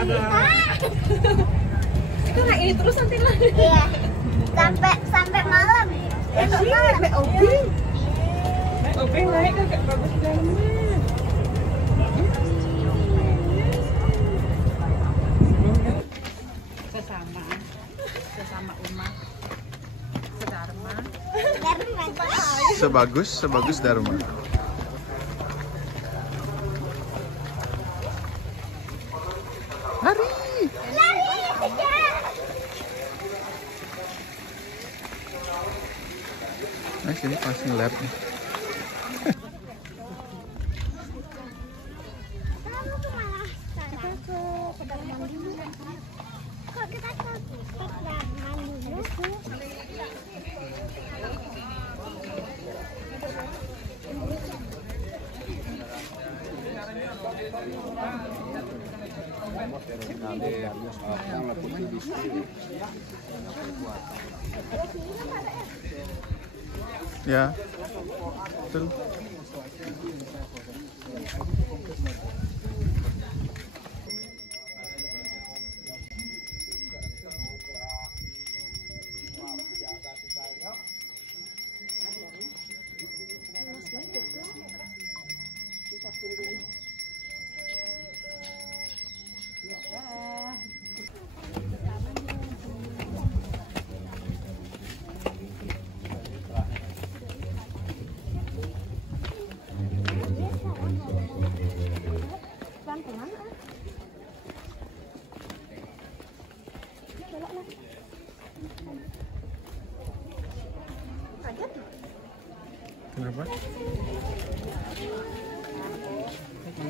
Itu naik ini terus nanti lah. Iya. Sampai malam. Naik obeng. Naik obeng naik kan gak bagus dalamnya. Sesama umat. Sedharma. Sebagus Dharma. Lari. Nah, sini pasti lab nih. Ya, betul. Kenapa? Itu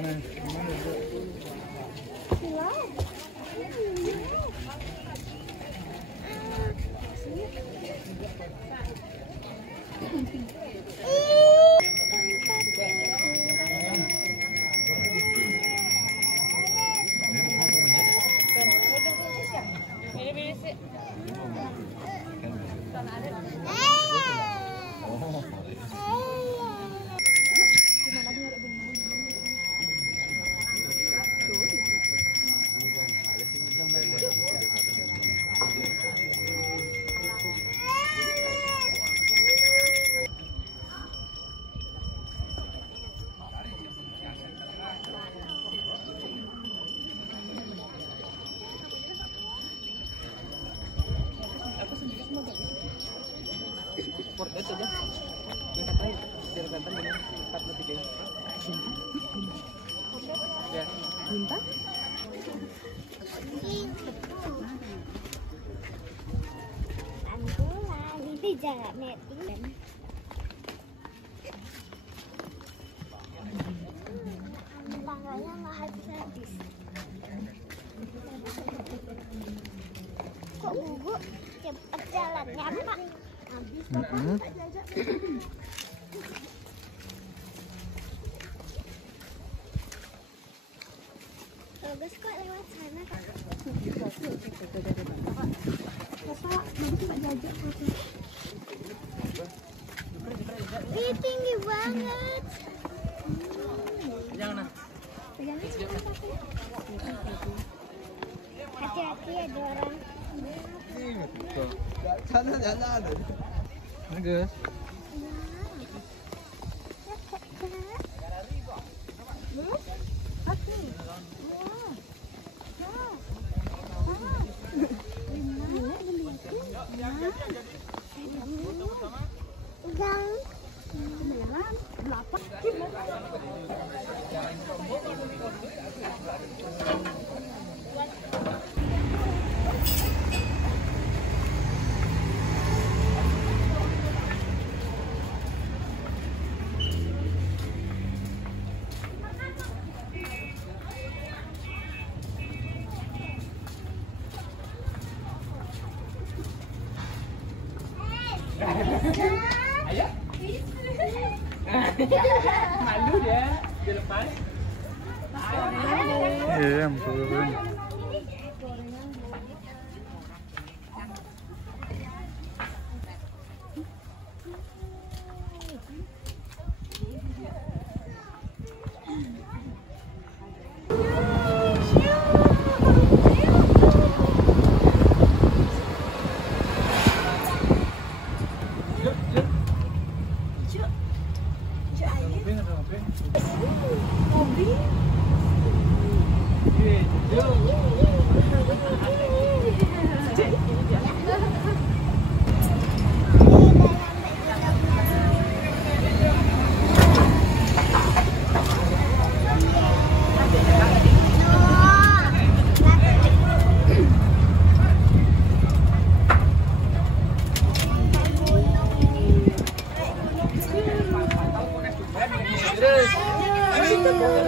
aja. Yang katanya biar kelihatan dengan 4 3. Ya. Minta? Itu jangan meeting. Tangganya nggak habis. Kok Gugu cepet jalannya, Pak? Bagus kok lewat sana, Kak. Bapak, nanti Pak jajak foto. Ih, tinggi banget. Jangan. Hati-hati ada orang. Jalan. Bagus. Ayo. Malu dia, dilepas. Iya, turun.